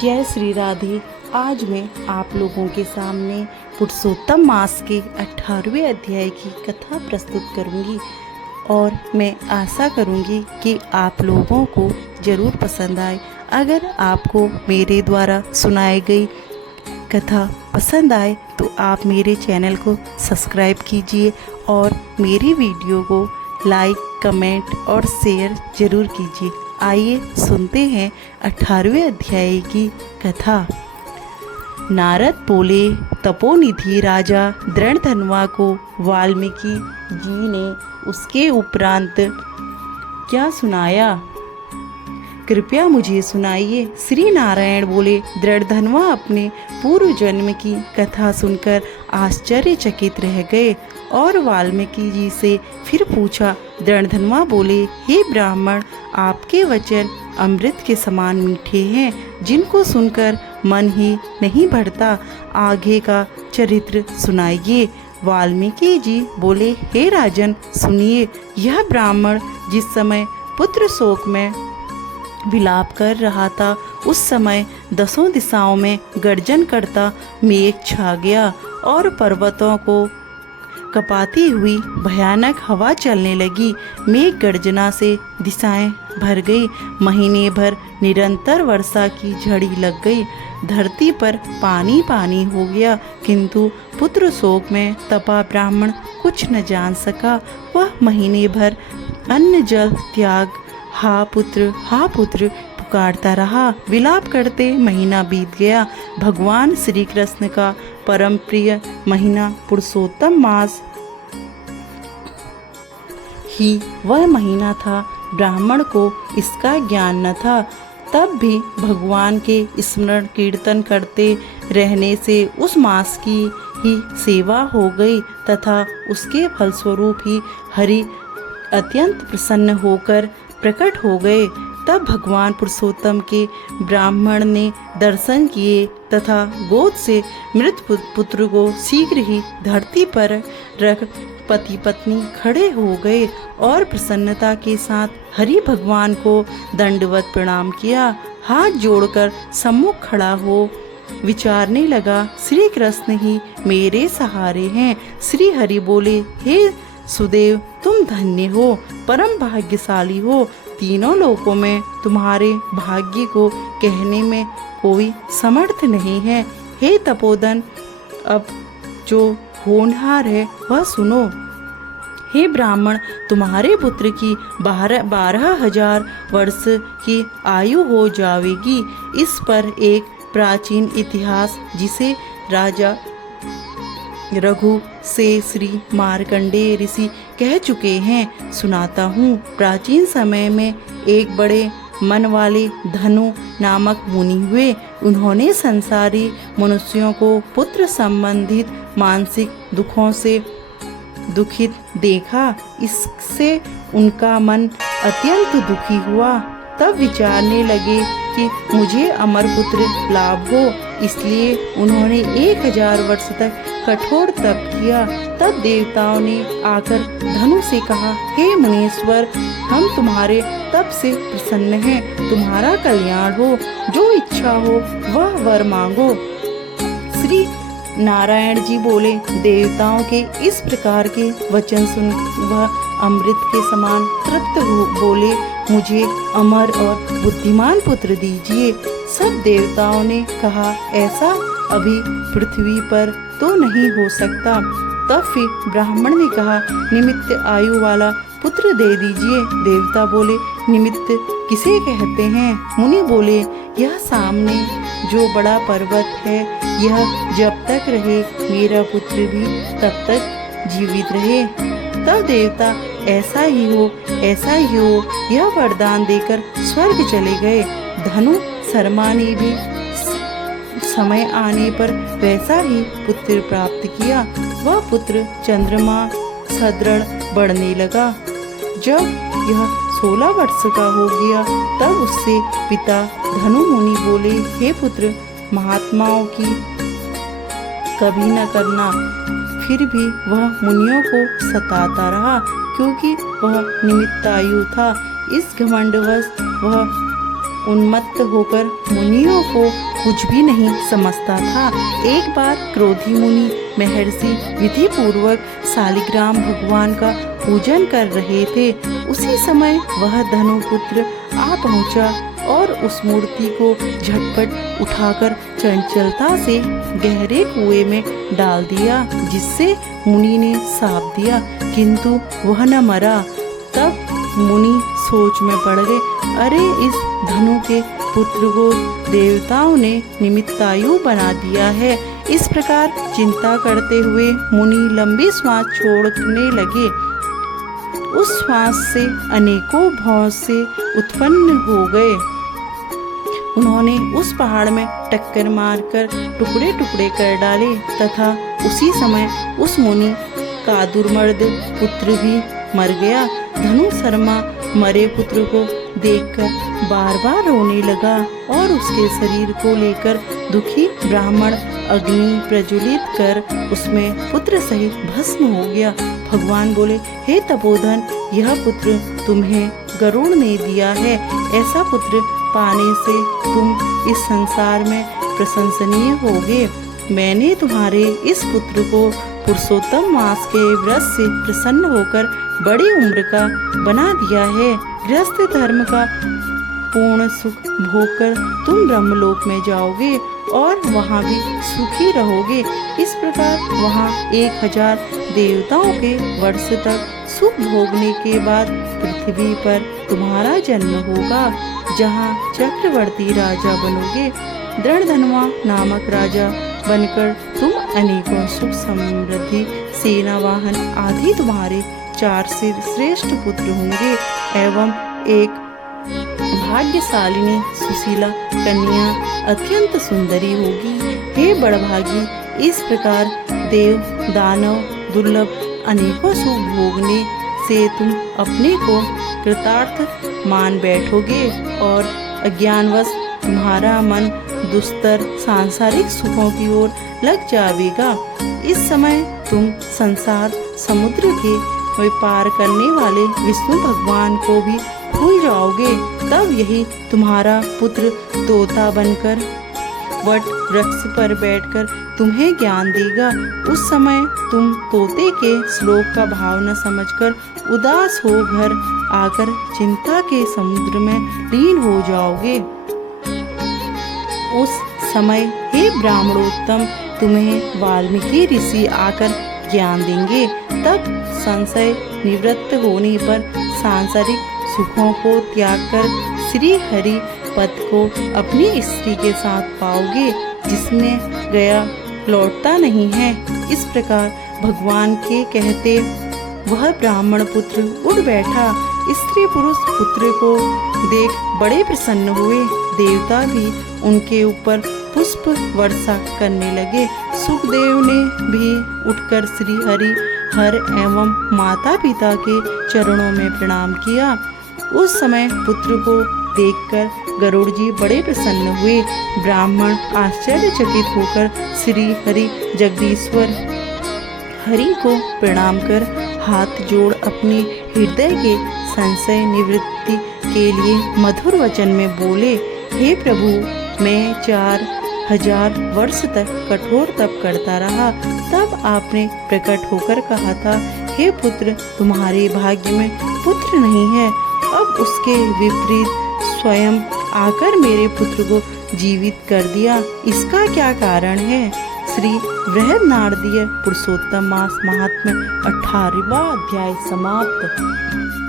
जय श्री राधे। आज मैं आप लोगों के सामने पुरुषोत्तम मास के 18वें अध्याय की कथा प्रस्तुत करूंगी और मैं आशा करूंगी कि आप लोगों को ज़रूर पसंद आए। अगर आपको मेरे द्वारा सुनाई गई कथा पसंद आए तो आप मेरे चैनल को सब्सक्राइब कीजिए और मेरी वीडियो को लाइक, कमेंट और शेयर ज़रूर कीजिए। आइए सुनते हैं 18वें अध्याय की कथा। नारद बोले, तपोनिधि राजा दृढ़धनवा को वाल्मीकि जी ने उसके उपरांत क्या सुनाया, कृपया मुझे सुनाइए। श्री नारायण बोले, दृढ़धनवा अपने पूर्व जन्म की कथा सुनकर आश्चर्यचकित रह गए और वाल्मीकि जी से फिर पूछा। दृढ़धनवा बोले, हे ब्राह्मण, आपके वचन अमृत के समान मीठे हैं, जिनको सुनकर मन ही नहीं बढ़ता। आगे का चरित्र सुनाइए। वाल्मीकि जी बोले, हे राजन, सुनिए। यह ब्राह्मण जिस समय पुत्र शोक में विलाप कर रहा था, उस समय दसों दिशाओं में गर्जन करता मेघ छा गया और पर्वतों को कपाती हुई भयानक हवा चलने लगी। मेघ गर्जना से दिशाएं भर गई। महीने भर निरंतर वर्षा की झड़ी लग गई। धरती पर पानी पानी हो गया, किंतु पुत्र शोक में तपा ब्राह्मण कुछ न जान सका। वह महीने भर अन्न जल त्याग हा पुत्र पुकारता रहा। विलाप करते महीना बीत गया। भगवान श्री कृष्ण का परम प्रिय महीना पुरुषोत्तम मास ही वह महीना था। ब्राह्मण को इसका ज्ञान न था, तब भी भगवान के स्मरण कीर्तन करते रहने से उस मास की ही सेवा हो गई तथा उसके फलस्वरूप ही हरि अत्यंत प्रसन्न होकर प्रकट हो गए। तब भगवान पुरुषोत्तम के ब्राह्मण ने दर्शन किए तथा गोद से मृत पुत्र को शीघ्र ही धरती पर रख पति पत्नी खड़े हो गए और प्रसन्नता के साथ हरि भगवान को दंडवत प्रणाम किया। हाथ जोड़कर सम्मुख खड़ा हो विचारने लगा, श्री कृष्ण ही मेरे सहारे हैं। श्री हरि बोले, हे सुदेव, तुम धन्य हो, परम भाग्यशाली हो। तीनों लोकों में तुम्हारे भाग्य को कहने में कोई समर्थ नहीं है। हे तपोधन, अब जो होनहार है वह सुनो। हे ब्राह्मण, तुम्हारे पुत्र की 12,000 वर्ष की आयु हो जाएगी। इस पर एक प्राचीन इतिहास, जिसे राजा रघु से श्री मार्कंडेय ऋषि कह चुके हैं, सुनाता हूँ। प्राचीन समय में एक बड़े मन वाले धनु नामक मुनि हुए। उन्होंने संसारी मनुष्यों को पुत्र संबंधित मानसिक दुखों से दुखित देखा। इससे उनका मन अत्यंत दुखी हुआ। तब विचारने लगे कि मुझे अमर पुत्र लाभ हो, इसलिए उन्होंने 1000 वर्ष तक कठोर तप किया। तब देवताओं ने आकर धनु से कहा, हे मुनीश्वर, हम तुम्हारे तप से प्रसन्न हैं, तुम्हारा कल्याण हो, जो इच्छा हो वह वर मांगो। श्री नारायण जी बोले, देवताओं के इस प्रकार के वचन सुन वह अमृत के समान तृप्त बोले, मुझे अमर और बुद्धिमान पुत्र दीजिए। सब देवताओं ने कहा, ऐसा अभी पृथ्वी पर तो नहीं हो सकता। तब फिर ब्राह्मण ने कहा, निमित्त आयु वाला पुत्र दे दीजिए। देवता बोले, निमित्त किसे कहते हैं? मुनि बोले, यह सामने जो बड़ा पर्वत है, यह जब तक रहे मेरा पुत्र भी तब तक जीवित रहे। तब देवता, ऐसा ही हो, ऐसा ही हो, यह वरदान देकर स्वर्ग चले गए। धनु शर्मा ने भी समय आने पर वैसा ही पुत्र प्राप्त किया। वह पुत्र चंद्रमा सदृढ़ बढ़ने लगा। जब यह 16 वर्ष का हो गया, तब उससे पिता धनु मुनि बोले, हे पुत्र, महात्माओं की कभी न करना। फिर भी वह मुनियों को सताता रहा, क्योंकि वह निमित्तायु था। इस घमंडवश वह उन्मत्त होकर मुनियों को कुछ भी नहीं समझता था। एक बार क्रोधी मुनि महर्षि विधि पूर्वक शालिग्राम भगवान का पूजन कर रहे थे। उसी समय वह धनुपुत्र आ पहुंचा और उस मूर्ति को झटपट उठाकर चंचलता से गहरे कुएं में डाल दिया, जिससे मुनि ने शाप दिया, किंतु वह न मरा। तब मुनि सोच में पड़ गए, अरे इस धनु के पुत्र को देवताओं ने निमित्तायु बना दिया है। इस प्रकार चिंता करते हुए मुनि लंबी श्वास छोड़ने लगे। उस श्वास से अनेकों भौं से उत्पन्न हो गए। उन्होंने उस पहाड़ में टक्कर मारकर टुकड़े टुकड़े कर डाले तथा उसी समय उस मुनि का दुर्मर्द पुत्र भी मर गया। धनु शर्मा मरे पुत्र को देखकर बार बार रोने लगा और उसके शरीर को लेकर दुखी ब्राह्मण अग्नि प्रज्वलित कर उसमें पुत्र सहित भस्म हो गया। भगवान बोले, हे तपोधन, यह पुत्र तुम्हें गरुड़ ने दिया है। ऐसा पुत्र पाने से तुम इस संसार में प्रशंसनीय होगे। मैंने तुम्हारे इस पुत्र को पुरुषोत्तम मास के व्रत से प्रसन्न होकर बड़ी उम्र का बना दिया है। गृहस्थ धर्म का पूर्ण सुख भोगकर तुम ब्रह्मलोक में जाओगे और वहाँ भी सुखी रहोगे। इस प्रकार वहाँ 1000 देवताओं के वर्ष तक सुख भोगने के बाद पृथ्वी पर तुम्हारा जन्म होगा, जहाँ चक्रवर्ती राजा बनोगे। दृढ़धनुआ नामक राजा बनकर तुम अनेकों सुख समृद्धि सेना वाहन आदि तुम्हारे 4 से श्रेष्ठ पुत्र होंगे एवं एक भाग्यशालिनी सुशीला कन्या अत्यंत सुंदरी होगी। हे बड़भागी, इस प्रकार देव दानव दुर्लभ अनेकों सुख भोगने से तुम अपने को कृतार्थ मान बैठोगे और अज्ञानवश तुम्हारा मन दुस्तर सांसारिक सुखों की ओर लग जाएगा। इस समय तुम संसार समुद्र के पार करने वाले विष्णु भगवान को भी भूल जाओगे। तब यही तुम्हारा पुत्र तोता बनकर वट वृक्ष पर बैठकर तुम्हें ज्ञान देगा। उस समय तुम तोते के श्लोक का भाव न समझकर उदास हो घर आकर चिंता के समुद्र में लीन हो जाओगे। उस समय हे ब्राह्मणोत्तम, तुम्हें वाल्मीकि ऋषि आकर ज्ञान देंगे। तब संशय निवृत्त होने पर सांसारिक सुखों को त्याग कर श्री हरि पद को अपनी स्त्री के साथ पाओगे, जिसमें गया लौटता नहीं है। इस प्रकार भगवान के कहते वह ब्राह्मण पुत्र उठ बैठा। स्त्री पुरुष पुत्र को देख बड़े प्रसन्न हुए। देवता भी उनके ऊपर पुष्प वर्षा करने लगे। सुखदेव ने भी उठकर श्री हरि हर एवं माता पिता के चरणों में प्रणाम किया। उस समय पुत्र को देखकर गरुड़ जी बड़े प्रसन्न हुए। ब्राह्मण आश्चर्यचकित होकर श्री हरि जगदीश्वर हरि को प्रणाम कर हाथ जोड़ अपने हृदय के संशय निवृत्ति के लिए मधुर वचन में बोले, हे प्रभु, मैं 4000 वर्ष तक कठोर तप करता रहा। तब आपने प्रकट होकर कहा था, हे पुत्र, तुम्हारे भाग्य में पुत्र नहीं है। अब उसके विपरीत स्वयं आकर मेरे पुत्र को जीवित कर दिया। इसका क्या कारण है? श्री बृहन्नारदीय पुरुषोत्तम मास महात्म्य 18वां अध्याय समाप्त।